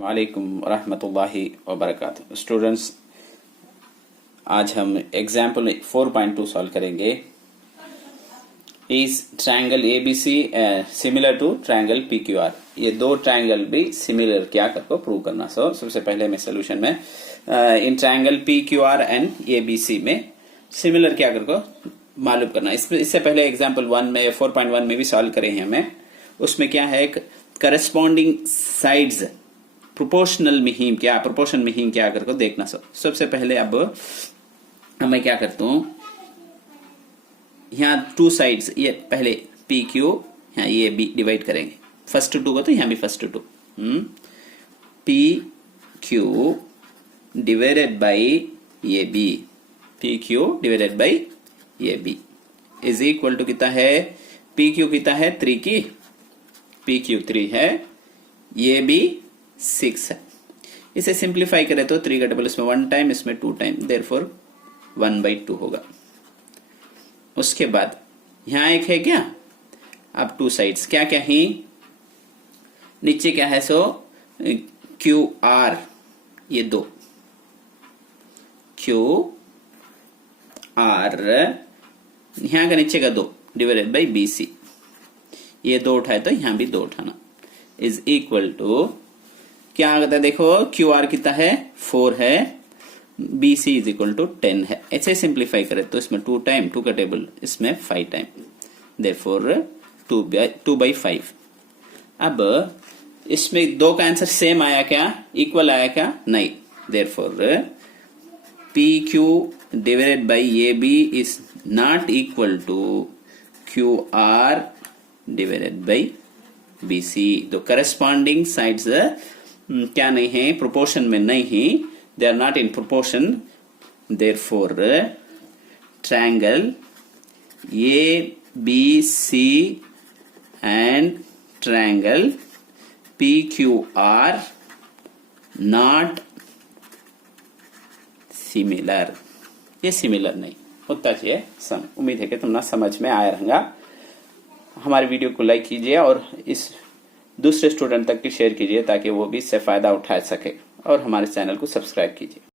वालेकुम रहमतुल्लाहि व बरकातुहू। स्टूडेंट्स, आज हम एग्जाम्पल 4.2 सॉल्व करेंगे। Is triangle ABC similar to triangle PQR. ये दो ट्रायंगल भी सिमिलर क्या करको प्रूव करना। सबसे पहले मैं सोल्यूशन में in triangle PQR and ABC में सिमिलर क्या करको मालूम करना। इससे पहले एग्जाम्पल 1 में 4.1 में भी सॉल्व करे हैं हमें। उसमें क्या है, करस्पॉन्डिंग साइड्स प्रोपोर्शनल में ही क्या करके देखना। सबसे पहले अब मैं क्या करता हूं, यहाँ टू साइड्स, ये पहले पी क्यू यहाँ ये बी डिवाइड करेंगे। फर्स्ट टू को तो यहाँ भी first two P Q divided by A B, P Q divided by A B is equal to कितना है, पी क्यू कितना है 3 की, पी क्यू 3 है, ये भी 6 है। इसे सिंप्लीफाई करें तो 3 का डबल, इसमें 1 टाइम इसमें 2 टाइम, देयरफॉर 1/2 होगा। उसके बाद यहां एक है क्या, अब टू साइड्स क्या क्या ही, नीचे क्या है, सो क्यू आर ये 2, क्यू आर यहां का नीचे का 2 डिवाइडेड बाई बी सी, ये 2 उठाए तो यहां भी 2 उठाना, इज इक्वल टू क्या आता है, देखो क्यू आर कितना है 4 है, B C is equal to 10 है। ऐसे सिंप्लीफाई करें तो इसमें 2 टाइम 2 का टेबल, इसमें 5 टाइम, देयरफॉर 2/5। अब इसमें 2 का आंसर सेम आया क्या, इक्वल आया क्या, नहीं, therefore P Q divided by A B is not equal to Q R divided by B C. तो करस्पॉन्डिंग साइड्स क्या नहीं है, प्रोपोर्शन में नहीं है, they are not in proportion, therefore triangle ABC and triangle PQR not similar। ये similar नहीं होता चाहिए। उम्मीद है कि तुमने समझ में आया रहेगा। हमारे वीडियो को लाइक कीजिए और इस दूसरे स्टूडेंट तक भी शेयर कीजिए ताकि वो भी इससे फायदा उठा सके, और हमारे चैनल को सब्सक्राइब कीजिए।